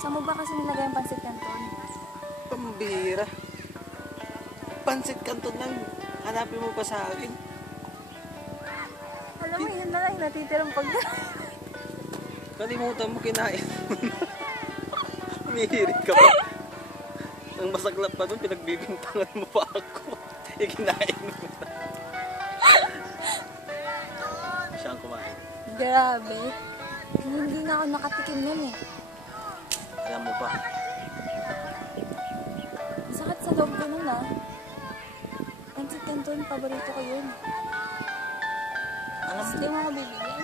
Saan mo ba kasi nilagay ang pansit canton? Pambira. Pansit canton lang. Hanapin mo pa sa akin. Alam mo, yun na lang yung natitirang pagkain. Kalimutan mo kinain. Humihirit ka pa. Ang masaklap pa doon, pinagbibintangan mo pa ako. Ikinain mo na. Siya ang kumain. Grabe. Hindi na ako nakatikim nun eh. Alam mo ba? Masakit sa loob ko nun ah. Pansit canton, paborito ko yun. Alam mo, Hindi mo ako bibigyan.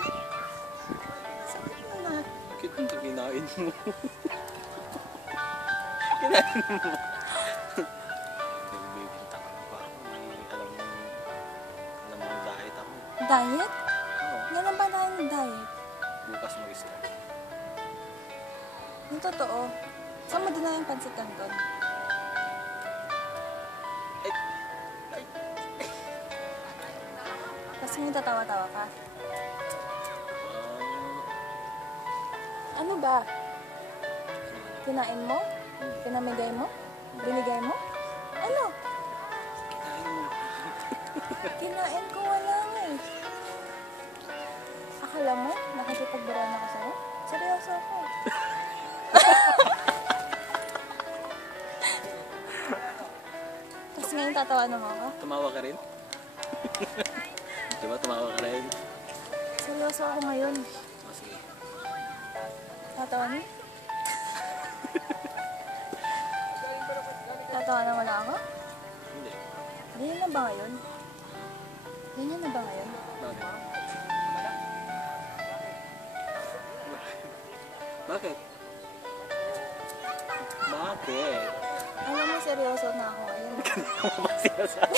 sakit mo na. Bakit mo kinain mo? Kinain mo. Nagbibintangan pa ako. Alam mo yung diet ako. Diet? Oo. Ganun ba tayo ng diet? Bukas mag-isip. Yung totoo. Saan mo dinala yung pansit canton? Kasi may tatawa-tawa ka. Ano ba? Kinain mo? Pinamigay mo? Binigay mo? Ano? Kinain mo. Kinain ko wala nga eh. Akala mo, nakikipagbiruan ako sa'yo? Seryoso ako. Tapos ngayon tatawanan mo ako? Tumawa ka rin? Diba tumawa ka rin? Seryoso ako ngayon. O sige. Tatawanan? Tatawanan mo na ako? Hindi. Ganyan na ba ngayon? Ganyan na ba ngayon? Bakit? Bakit? Bakit? Alam mo, seryoso na ako ngayon. Ano ba sinasabi?